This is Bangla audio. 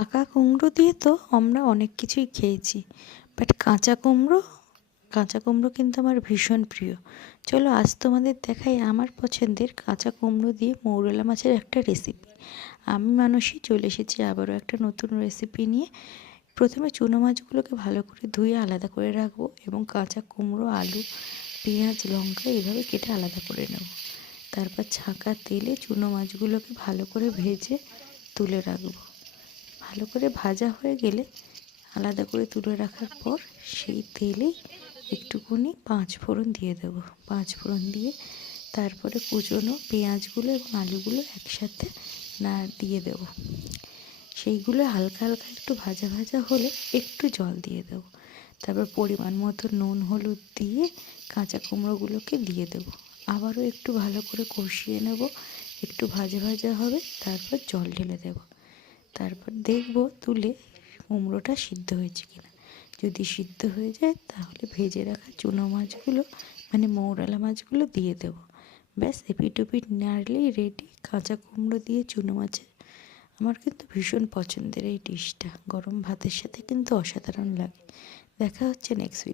পাকা কুমড়ো দিয়ে তো আমরা অনেক কিছুই খেয়েছি, বাট কাঁচা কুমড়ো কিন্তু আমার ভীষণ প্রিয়। চলো আজ তোমাদের দেখাই আমার পছন্দের কাঁচা কুমড়ো দিয়ে মৌরলা মাছের একটা রেসিপি। আমি মানসী চলে এসেছি আবারও একটা নতুন রেসিপি নিয়ে। প্রথমে চুনো মাছগুলোকে ভালো করে ধুয়ে আলাদা করে রাখবো এবং কাঁচা কুমড়ো, আলু, পেঁয়াজ, লঙ্কা এভাবে কেটে আলাদা করে নেব। তারপর ছাঁকা তেলে চুনো মাছগুলোকে ভালো করে ভেজে তুলে রাখবো। ভালো করে ভাজা হয়ে গেলে আলাদা করে তুলে রাখার পর সেই তেলেই একটুখানি পাঁচ ফোড়ন দিয়ে দেবো। পাঁচ ফোড়ন দিয়ে তারপরে কুচনো পেঁয়াজগুলো এবং আলুগুলো একসাথে দিয়ে দেবো। সেইগুলো হালকা হালকা একটু ভাজা ভাজা হলে একটু জল দিয়ে দেবো। তারপর পরিমাণ মতো নুন, হলুদ দিয়ে কাঁচা কুমড়োগুলোকে দিয়ে দেবো। আবারও একটু ভালো করে কষিয়ে নেব, একটু ভাজা ভাজা হবে, তারপর জল ঢেলে দেবো। তারপর দেখব তুলে কুমড়োটা সিদ্ধ হয়েছে কিনা। যদি সিদ্ধ হয়ে যায় তাহলে ভেজে রাখা চুনো মাছগুলো মানে মৌরলা মাছগুলো দিয়ে দেবো। ব্যাস এপিট ওপিট নাড়লেই রেডি কাঁচা কুমড়ো দিয়ে চুনো মাছের। আমার কিন্তু ভীষণ পছন্দের এই ডিশটা, গরম ভাতের সাথে কিন্তু অসাধারণ লাগে। দেখা হচ্ছে নেক্সট